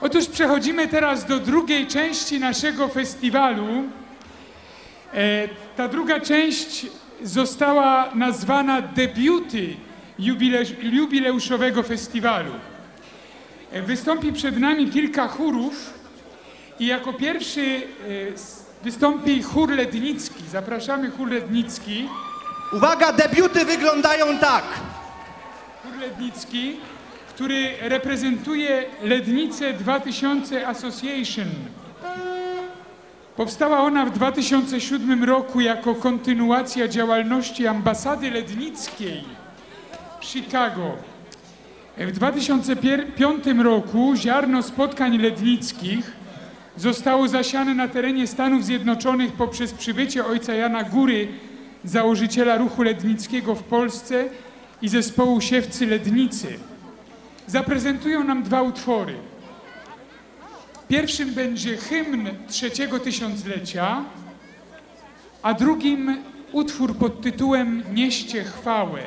Otóż przechodzimy teraz do drugiej części naszego festiwalu. E, ta druga część została nazwana debiuty jubile, jubileuszowego festiwalu. E, wystąpi przed nami kilka chórów i jako pierwszy e, wystąpi chór Lednicki. Zapraszamy chór Lednicki. Uwaga, debiuty wyglądają tak. Chór Lednicki, który reprezentuje Lednicę 2000 Association. Powstała ona w 2007 roku jako kontynuacja działalności ambasady lednickiej w Chicago. W 2005 roku ziarno spotkań lednickich zostało zasiane na terenie Stanów Zjednoczonych poprzez przybycie ojca Jana Góry, założyciela ruchu lednickiego w Polsce i zespołu Siewcy Lednicy. Zaprezentują nam dwa utwory. Pierwszym będzie hymn trzeciego tysiąclecia, a drugim utwór pod tytułem Nieście chwałę.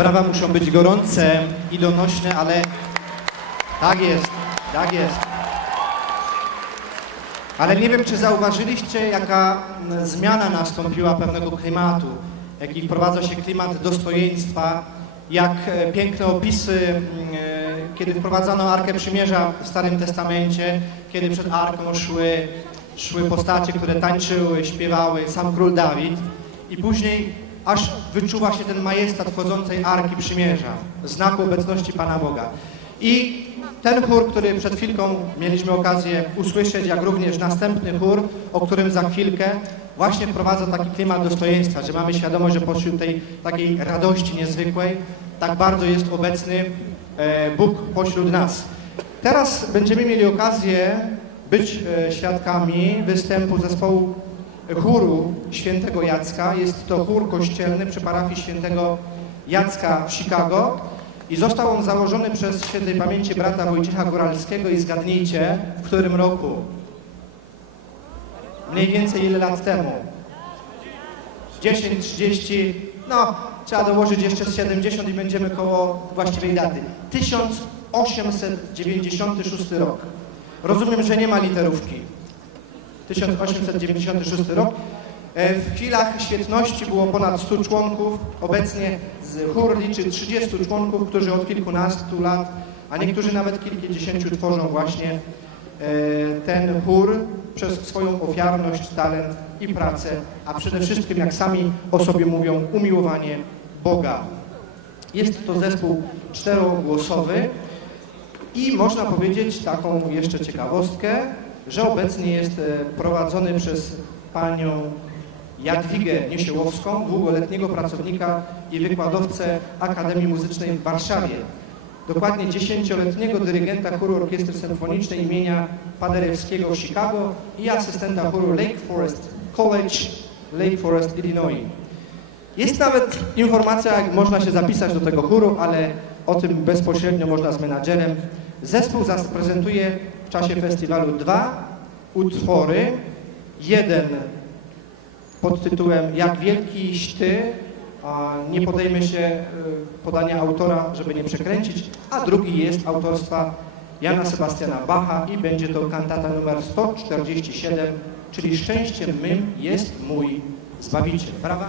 Brawa muszą być gorące i donośne, ale tak jest, tak jest. Ale nie wiem, czy zauważyliście, jaka zmiana nastąpiła pewnego klimatu, jaki wprowadza się klimat dostojeństwa, jak piękne opisy, mm, kiedy wprowadzano Arkę Przymierza w Starym Testamencie, kiedy przed Arką szły, szły postacie, które tańczyły, śpiewały, sam król Dawid i później aż wyczuwa się ten majestat wchodzącej Arki Przymierza, znaku obecności Pana Boga. I ten chór, który przed chwilką mieliśmy okazję usłyszeć, jak również następny chór, o którym za chwilkę, właśnie wprowadza taki klimat dostojeństwa, że mamy świadomość, że pośród tej takiej radości niezwykłej tak bardzo jest obecny e, Bóg pośród nas. Teraz będziemy mieli okazję być e, świadkami występu zespołu chóru świętego Jacka. Jest to chór kościelny przy parafii świętego Jacka w Chicago i został on założony przez świętej pamięci brata Wojciecha Góralskiego i zgadnijcie, w którym roku? Mniej więcej ile lat temu? 10, 30, no trzeba dołożyć jeszcze z 70 i będziemy koło właściwej daty. 1896 rok. Rozumiem, że nie ma literówki. 1896 rok. E, W chwilach świetności było ponad 100 członków. Obecnie chór liczy 30 członków, którzy od kilkunastu lat, a niektórzy nawet kilkudziesięciu tworzą właśnie e, ten chór przez swoją ofiarność, talent i pracę, a przede wszystkim, jak sami o sobie mówią, umiłowanie Boga. Jest to zespół czterogłosowy i można powiedzieć taką jeszcze ciekawostkę, że obecnie jest e, prowadzony przez panią Jadwigę Niesiełowską, długoletniego pracownika i wykładowcę Akademii Muzycznej w Warszawie. Dokładnie dziesięcioletniego dyrygenta chóru orkiestry symfonicznej imienia Paderewskiego w Chicago i asystenta chóru Lake Forest College, Lake Forest, Illinois. Jest nawet informacja, jak można się zapisać do tego chóru, ale o tym bezpośrednio można z menadżerem. Zespół zaprezentuje w czasie festiwalu dwa utwory. Jeden pod tytułem Jak wielkiś Ty, a nie podejmę się y, podania autora, żeby nie przekręcić, a drugi jest autorstwa Jana Sebastiana Bacha i będzie to kantata numer 147, czyli Szczęściem mym jest mój Zbawiciel. Brawa.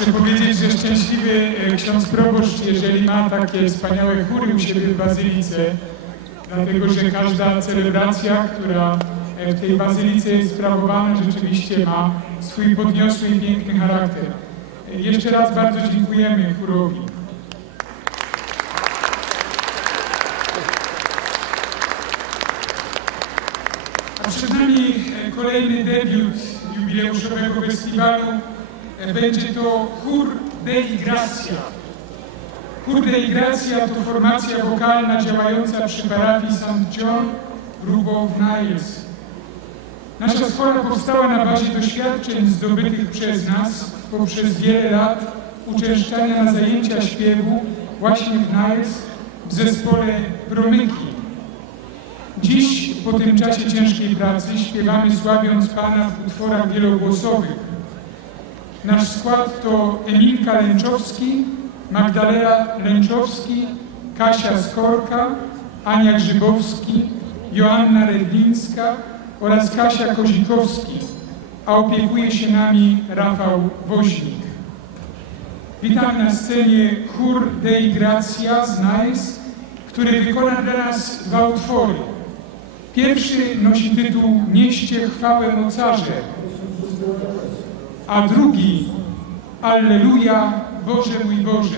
Muszę powiedzieć, że szczęśliwy e, ksiądz proboszcz, jeżeli ma takie wspaniałe chóry u siebie w Bazylice, dlatego że każda celebracja, która e, w tej Bazylice jest sprawowana, rzeczywiście ma swój podniosły i piękny charakter. E, Jeszcze raz bardzo dziękujemy chórowi. A przed nami kolejny debiut jubileuszowego festiwalu. Będzie to chór Dei Gracia. Chór Dei Gracia to formacja wokalna działająca przy parafii St. John w Niles. Nasza szkoła powstała na bazie doświadczeń zdobytych przez nas poprzez wiele lat uczęszczania na zajęcia śpiewu właśnie w Niles w zespole Promyki. Dziś, po tym czasie ciężkiej pracy, śpiewamy sławiąc Pana w utworach wielogłosowych. Nasz skład to Emilka Lęczowski, Magdalena Lęczowski, Kasia Skorka, Ania Grzybowski, Joanna Redlińska oraz Kasia Kozikowski, a opiekuje się nami Rafał Woźnik. Witamy na scenie chór Dei Gracia z Nice, który wykona dla nas dwa utwory. Pierwszy nosi tytuł Nieście chwałę mocarze, a drugi Alleluja, Boże mój Boże.